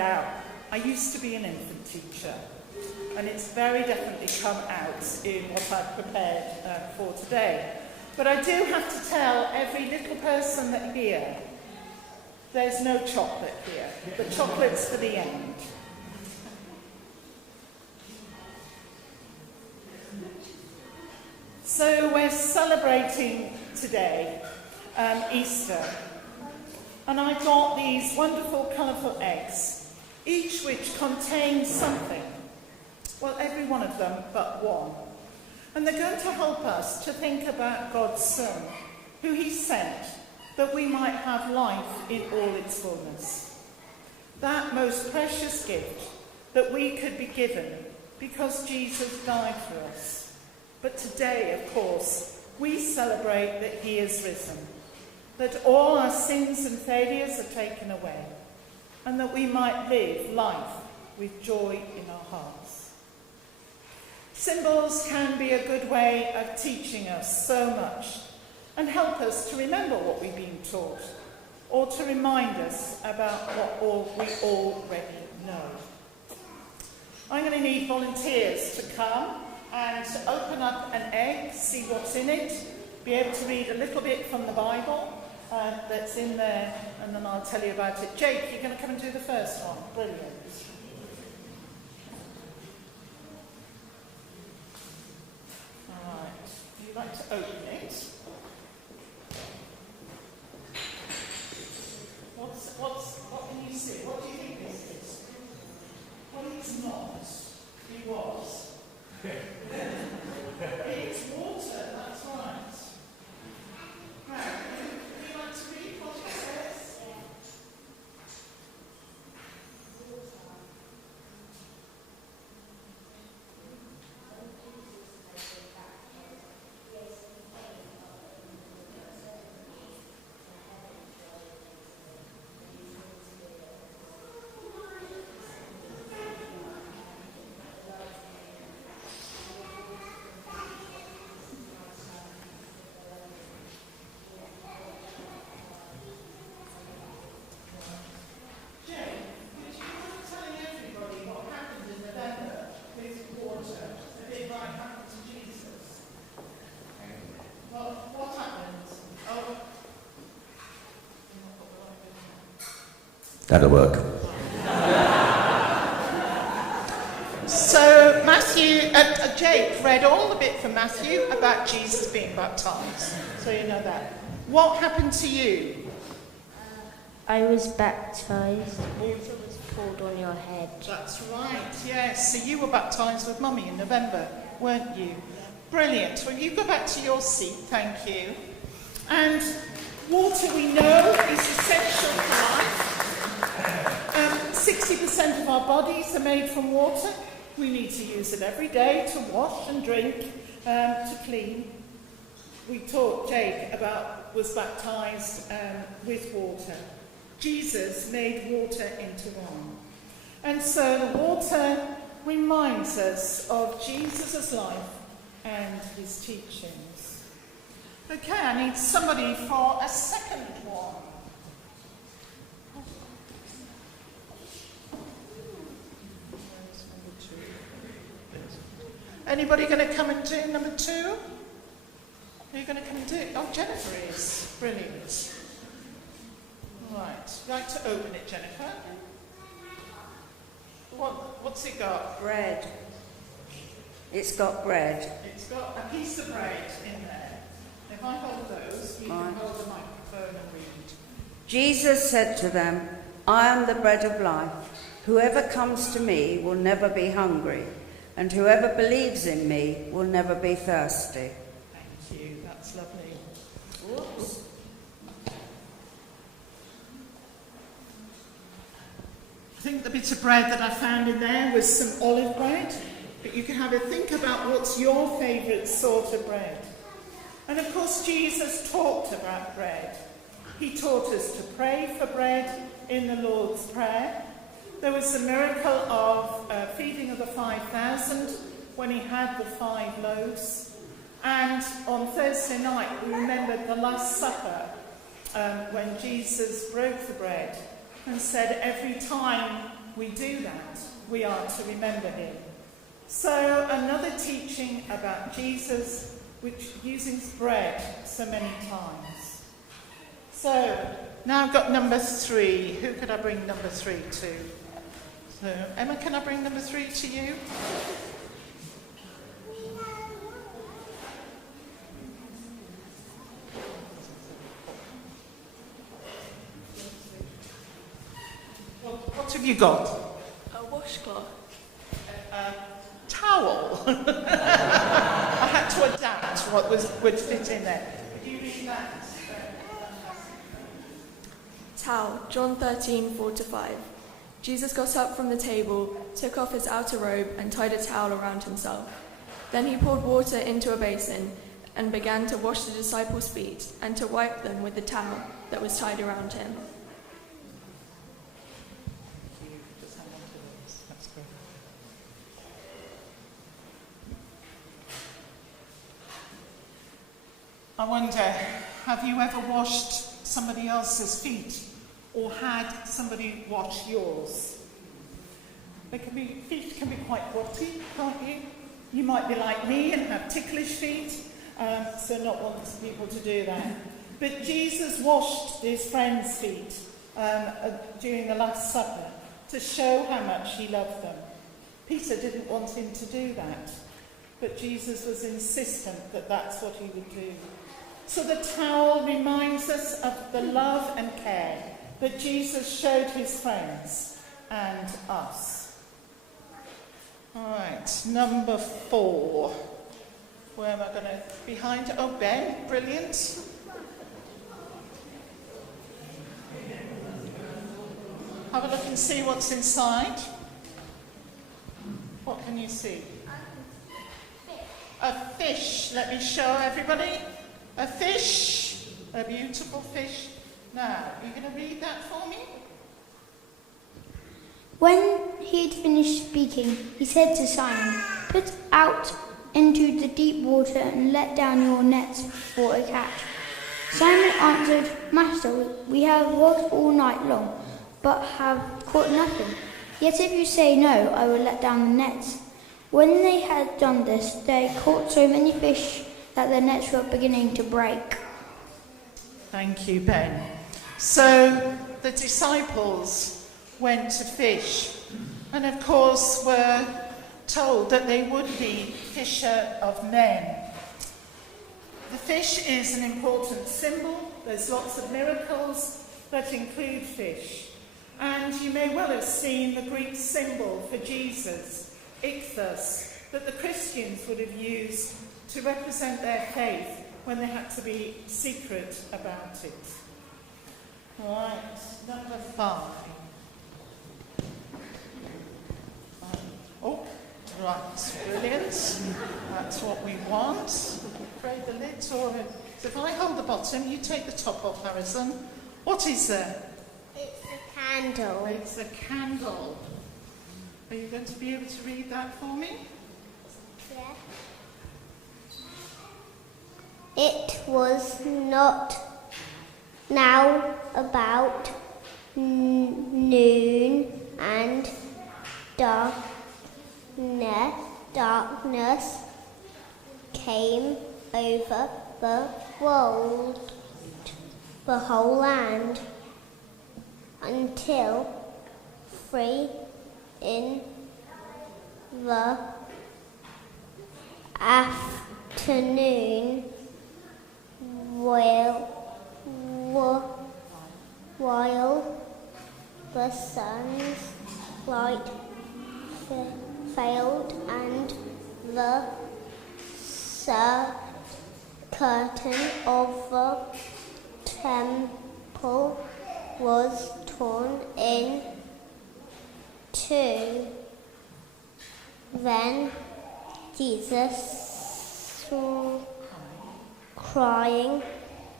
out. I used to be an infant teacher, and it's very definitely come out in what I've prepared for today. But I do have to tell every little person that here, there's no chocolate here. The chocolate's for the end. So we're celebrating today Easter. And I got these wonderful colourful eggs, each which contains something. Well, every one of them but one. And they're going to help us to think about God's Son, who he sent, that we might have life in all its fullness. That most precious gift that we could be given because Jesus died for us. But today, of course, we celebrate that he is risen, that all our sins and failures are taken away, and that we might live life with joy in our hearts. Symbols can be a good way of teaching us so much and help us to remember what we've been taught, or to remind us about what we already know. I'm going to need volunteers to come and to open up an egg, see what's in it, be able to read a little bit from the Bible that's in there, and then I'll tell you about it. Jake, you're going to come and do the first one. Brilliant. All right. Would you like to open it? What can you see? What do you think this is? Well, it's not. It was. It's water, that's right. Now, would you like to read what it says? That'll work. So Jake read all the bit from Matthew about Jesus being baptized. So you know that. What happened to you? I was baptized. Water was poured on your head. That's right, yes. So you were baptized with Mummy in November, weren't you? Brilliant. Well, you go back to your seat, thank you. And water, we know, is essential for life. 60% of our bodies are made from water. We need to use it every day to wash and drink, to clean. We taught Jake was baptized with water. Jesus made water into wine. And so the water reminds us of Jesus' life and his teachings. Okay, I need somebody for a second one. Anybody going to come and do number 2? Are you going to come and do it? Oh, Jennifer is. Brilliant. Right. Would you like to open it, Jennifer? What's it got? Bread. It's got bread. It's got a piece of bread in there. If I hold those, you can hold the microphone and read. Jesus said to them, I am the bread of life. Whoever comes to me will never be hungry, and whoever believes in me will never be thirsty. Thank you, that's lovely. Whoops. I think the bit of bread that I found in there was some olive bread, but you can have a think about what's your favourite sort of bread. And of course Jesus talked about bread. He taught us to pray for bread in the Lord's Prayer. There was the miracle of feeding of the 5,000 when he had the 5 loaves. And on Thursday night, we remembered the Last Supper when Jesus broke the bread and said, every time we do that, we are to remember him. So another teaching about Jesus, which uses bread so many times. So now I've got number 3. Who could I bring number 3 to? So Emma, can I bring number 3 to you? What have you got? A washcloth. Towel. I had to adapt what would fit in there. Could you read that? Towel, John 13:4-5. Jesus got up from the table, took off his outer robe, and tied a towel around himself. Then he poured water into a basin and began to wash the disciples' feet and to wipe them with the towel that was tied around him. Just hang on to those. That's great. I wonder, have you ever washed somebody else's feet or had somebody wash yours? Feet can be quite rotty, can't you? You might be like me and have ticklish feet, so not want people to do that. But Jesus washed his friends' feet during the Last Supper to show how much he loved them. Peter didn't want him to do that, but Jesus was insistent that that's what he would do. So the towel reminds us of the love and care that Jesus showed his friends and us. All right, number 4. Where am I going to? Behind? Oh, Ben, brilliant. Have a look and see what's inside. What can you see? A fish. Let me show everybody. A fish. A beautiful fish. Now, are you going to read that for me? When he had finished speaking, he said to Simon, "Put out into the deep water and let down your nets for a catch." Simon answered, "Master, we have worked all night long, but have caught nothing. Yet if you say no, I will let down the nets." When they had done this, they caught so many fish that their nets were beginning to break. Thank you, Ben. So the disciples went to fish, and of course were told that they would be fisher of men. The fish is an important symbol. There's lots of miracles that include fish. And you may well have seen the Greek symbol for Jesus, ichthus, that the Christians would have used to represent their faith when they had to be secret about it. Right, number 5. Oh, right, brilliant. That's what we want. Afraid the lid's all in. So if I hold the bottom, you take the top off, Harrison. What is there? It's a candle. It's a candle. Are you going to be able to read that for me? Yeah. It was not now about noon, and darkness came over the world, the whole land, until 3 in the afternoon, while the sun's light failed and the curtain of the temple was torn in two. Then Jesus, crying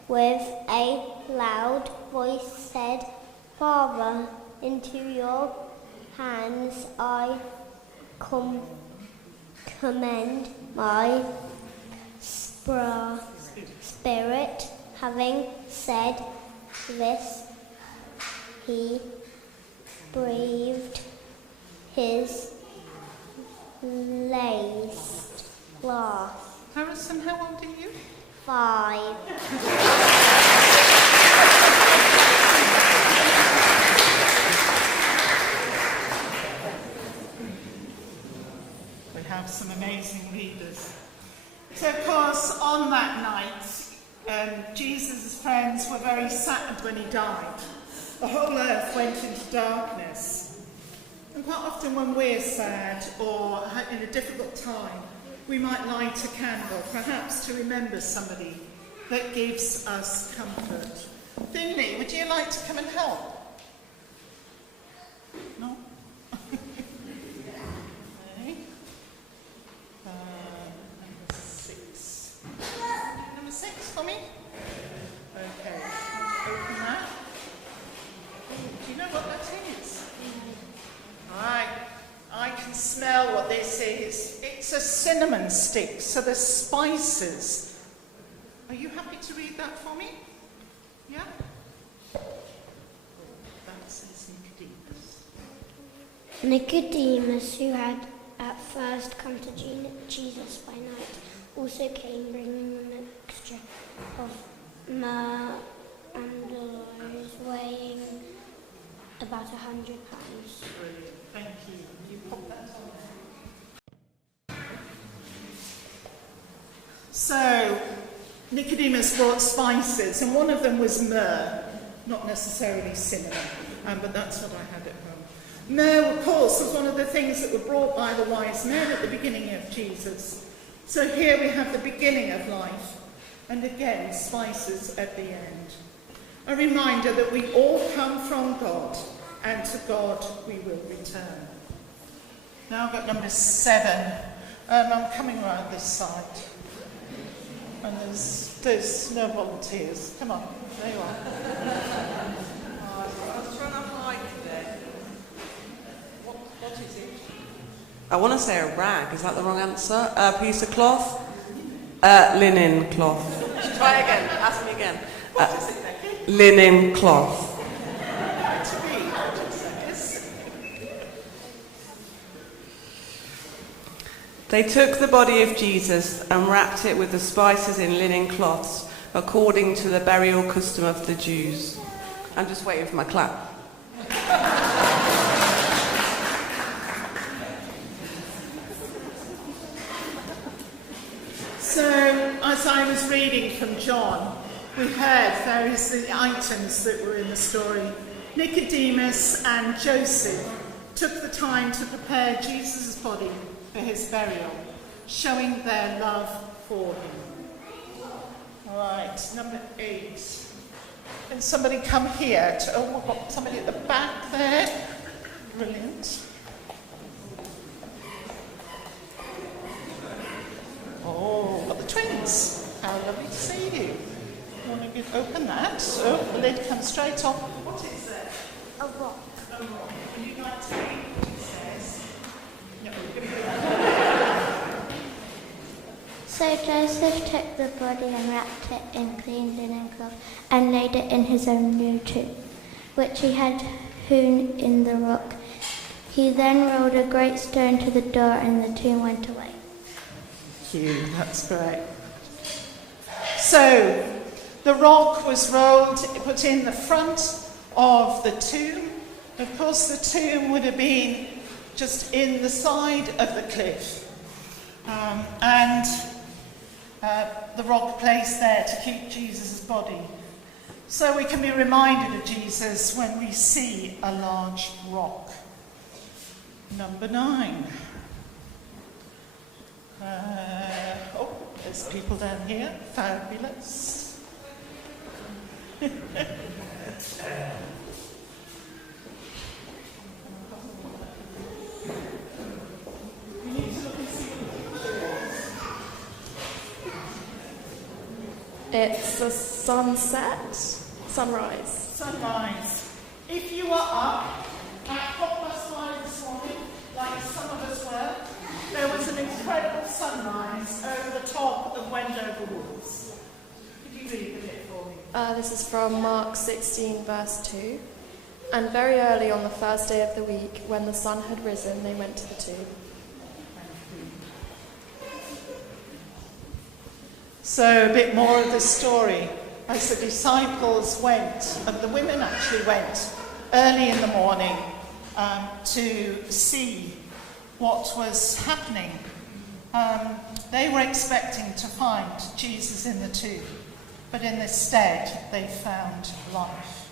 with a loud voice, said, "Father, into your hands I commend my spirit." Having said this, he breathed his laced cloth. Harrison, how old are you? 5. We have some amazing readers. So, of course, on that night, Jesus' friends were very sad when he died. The whole earth went into darkness. And quite often when we're sad or in a difficult time, we might light a candle, perhaps to remember somebody that gives us comfort. Finley, would you like to come and help? No? Okay. Number 6. Number 6 for me? Okay. Open that. Do you know what that is? Right. I can smell what this is. It's a cinnamon stick, so there's spices. Are you happy to read that for me? Yeah? That says Nicodemus. Nicodemus, who had at first come to Jesus by night, also came bringing a mixture of myrrh and aloes, weighing about 100 pounds. Brilliant. Thank you. You pop that on. So, Nicodemus brought spices, and one of them was myrrh, not necessarily cinnamon, but that's what I had at home. Myrrh, of course, was one of the things that were brought by the wise men at the beginning of Jesus. So here we have the beginning of life, and again, spices at the end. A reminder that we all come from God, and to God we will return. Now I've got number 7. I'm coming around this side. And there's no volunteers. Come on, there you are. I was trying to hide there. What is it? I want to say a rag. Is that the wrong answer? A piece of cloth? Linen cloth. Try again. Ask me again. What is it, Becky? Linen cloth. To me, yes. They took the body of Jesus and wrapped it with the spices in linen cloths, according to the burial custom of the Jews. I'm just waiting for my clap. So, as I was reading from John, we heard various items that were in the story. Nicodemus and Joseph took the time to prepare Jesus' body for his burial, showing their love for him. All right, number 8. Can somebody come here? We've got somebody at the back there. Brilliant. Oh, got the twins. How lovely to see you. You want to open that? So the lid comes straight off. What is that? A rock. A rock. Would you like to read what it says? No. So Joseph took the body and wrapped it in clean linen cloth and laid it in his own new tomb, which he had hewn in the rock. He then rolled a great stone to the door and the tomb went away. Thank you, that's great. So, the rock was rolled, put in the front of the tomb. Of course, the tomb would have been just in the side of the cliff. And the rock placed there to keep Jesus' body. So we can be reminded of Jesus when we see a large rock. Number 9. There's people down here. Fabulous. It's a sunrise. Sunrise. If you were up at 5:30 this morning, like some of us were, there was an incredible sunrise over the top of Wendover Woods. Could you read a bit for me? This is from Mark 16, verse 2. And very early on the first day of the week, when the sun had risen, they went to the tomb. So a bit more of the story. As the disciples went, and the women actually went early in the morning to see what was happening. They were expecting to find Jesus in the tomb, but instead they found life.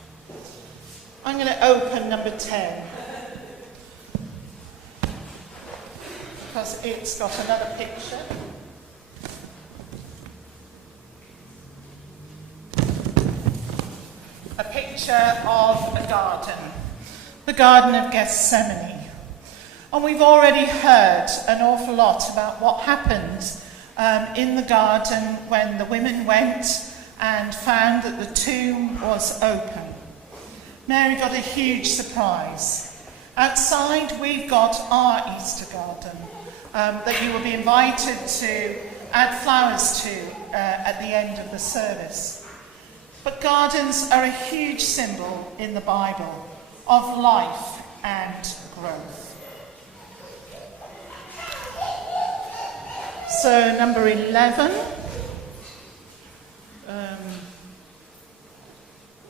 I'm going to open number 10 because it's got another picture. A picture of a garden, the Garden of Gethsemane. And we've already heard an awful lot about what happened in the garden when the women went and found that the tomb was open. Mary got a huge surprise. Outside, we've got our Easter garden that you will be invited to add flowers to at the end of the service. But gardens are a huge symbol in the Bible of life and growth. So number 11. Can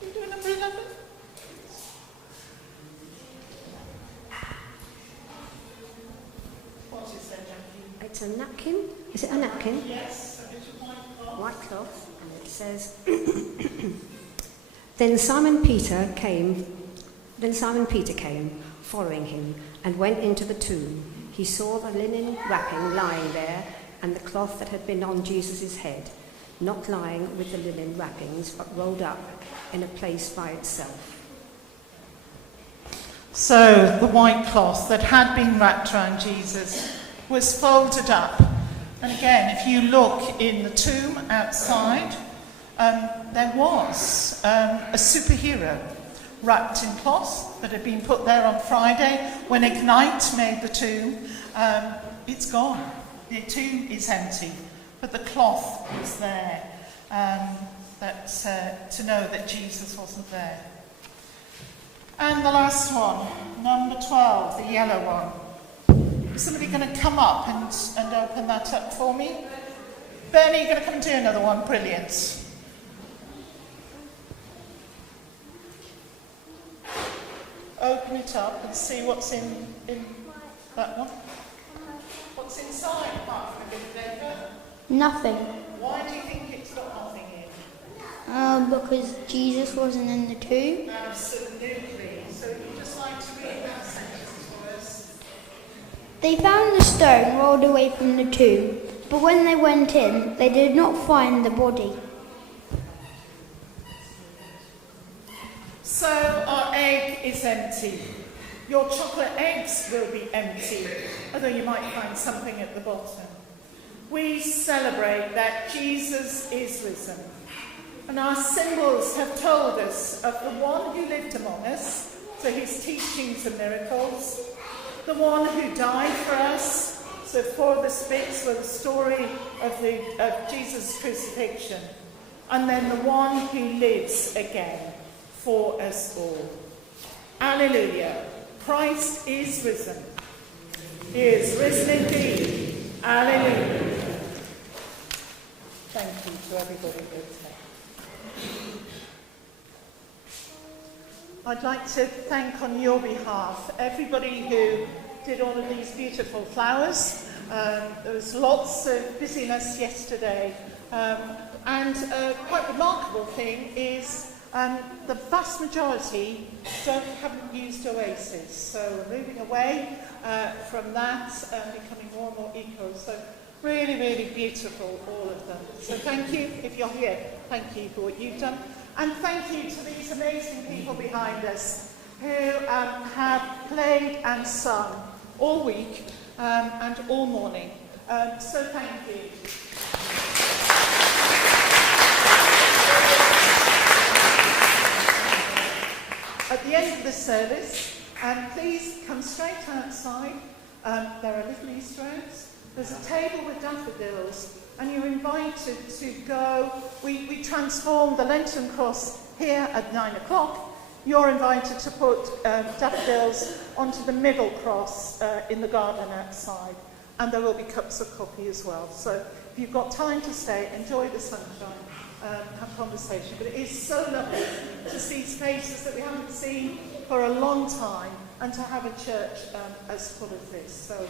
you do number 11? What is that, Jackie? It's a napkin. Is it a napkin? Yes, a bit of White cloth, and it says, Then Simon Peter came, following him, and went into the tomb. He saw the linen wrapping lying there, and the cloth that had been on Jesus' head, not lying with the linen wrappings, but rolled up in a place by itself. So the white cloth that had been wrapped around Jesus was folded up. And again, if you look in the tomb outside, there was a superhero wrapped in cloth that had been put there on Friday when Ignite made the tomb. It's gone. The tomb is empty, but the cloth was there to know that Jesus wasn't there. And the last one, number 12, the yellow one. Is somebody going to come up and open that up for me? Bernie, you're going to come and do another one? Brilliant. Open it up and see what's in that one. What's inside apart from a bit of paper? Nothing. Why do you think it's got nothing in? Because Jesus wasn't in the tomb. Absolutely. So you'd just like to read that sentence for us? They found the stone rolled away from the tomb, but when they went in, they did not find the body. So our egg is empty. Your chocolate eggs will be empty, although you might find something at the bottom. We celebrate that Jesus is risen. And our symbols have told us of the one who lived among us, so his teachings and miracles, the one who died for us, so 4 of the spits were the story of Jesus' crucifixion, and then the one who lives again for us all. Alleluia. Christ is risen. He is risen indeed. Alleluia. Thank you to everybody here today. I'd like to thank on your behalf everybody who did all of these beautiful flowers. There was lots of busyness yesterday. And a quite remarkable thing is the vast majority haven't used Oasis. So we're moving away from that and becoming more and more eco. So really, really beautiful, all of them. So thank you. If you're here, thank you for what you've done. And thank you to these amazing people behind us who have played and sung all week and all morning. So thank you. At the end of the service, please come straight outside. There are little Easter eggs. There's a table with daffodils, and you're invited to go. We transformed the Lenten cross here at 9 o'clock. you're invited to put daffodils onto the middle cross in the garden outside. And there will be cups of coffee as well. So if you've got time to stay, enjoy the sunshine, have conversation. But it is so lovely to see faces that we haven't seen for a long time and to have a church as full as this. So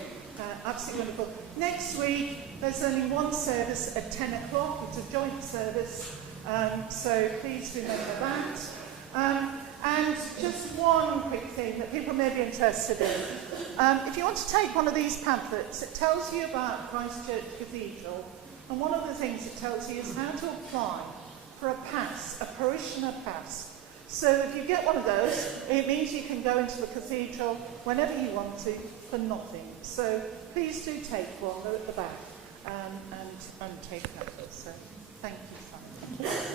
absolutely wonderful. Next week, there's only one service at 10 o'clock. It's a joint service. So please remember that. And just one quick thing that people may be interested in. If you want to take one of these pamphlets, it tells you about Christchurch Cathedral. And one of the things it tells you is how to apply for a pass, a parishioner pass. So if you get one of those, it means you can go into the cathedral whenever you want to for nothing. So please do take one. They're at the back and take that. So thank you, Simon.